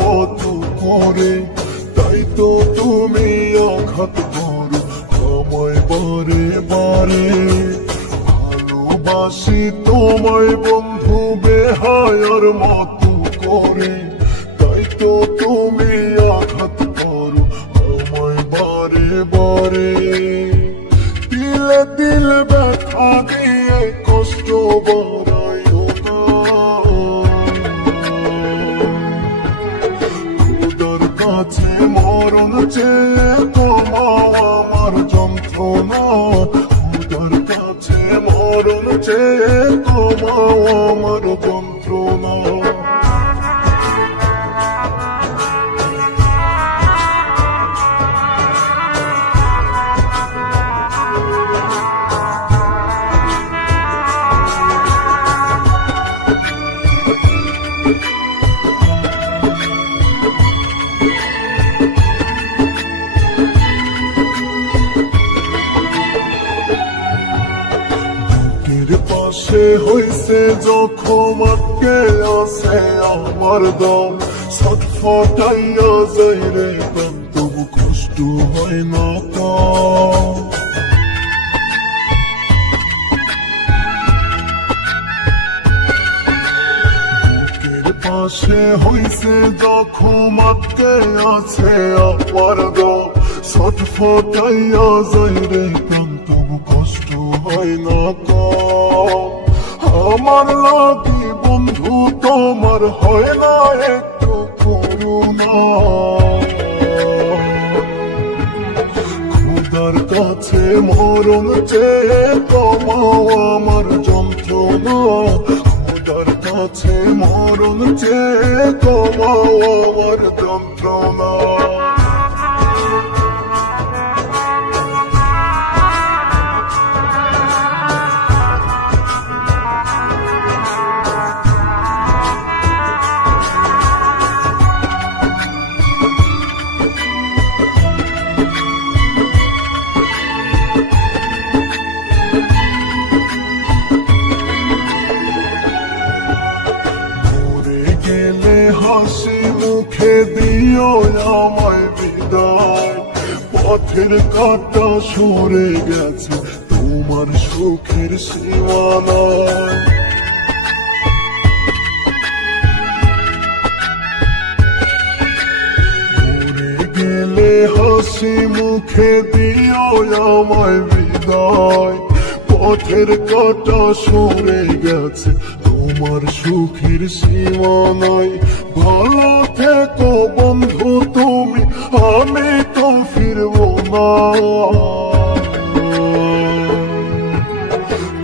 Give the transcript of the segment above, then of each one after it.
মতো করে, তাই তো তুমি আঘাত করো আমায় বারে বারে। ভালোবাসি তোমায় বন্ধু বেহায়ার মতো করে, তাই তো তুমি আঘাত করো আমায় বারে বারে। দিলে দিলে ব্যথা দিয়ে কষ্ট বাড়াইও না, খোদার কাছে মরণ চেয়ে কমাও আমার যন্ত্রণা, খোদার কাছে মরণ চেয়ে কমাও আমার যন্ত্রণা। পাশে হইছে যখন আটকে আছে আমার দম, ছটফটাইয়া যাই রে প্রাণ, তবু কষ্ট হয় না কম। বুকের পাশে হইছে যখন আটকে আছে আমার দম, ছটফটাইয়া যাই রে প্রাণ, তবু কষ্ট হয় না কম। আমার লাগি বন্ধু তোমার হয় না একটু করুণা, খোদার কাছে মরণ চেয়ে কমাও আমার যন্ত্রণা, খোদার কাছে মরণ চেয়ে কমাও আমার যন্ত্রণা। হাসি মুখে দিও আমায় বিদায়, পথের কাঁটা সরে গেছে তোমার সুখের সীমানায়। মরে গেলে হাসি মুখে দিও আমায় বিদায়, পথের কাঁটা সরে গেছে তোমার সুখের সীমানায়। ভালো থেকো বন্ধু তুমি, আমি তো ফিরবো না,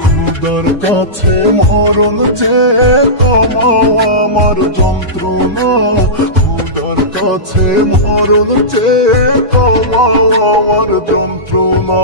খোদার কাছে মরণ চেয়ে কমাও আমার যন্ত্রণা, খোদার কাছে মরণ চেয়ে কমাও আমার যন্ত্রণা।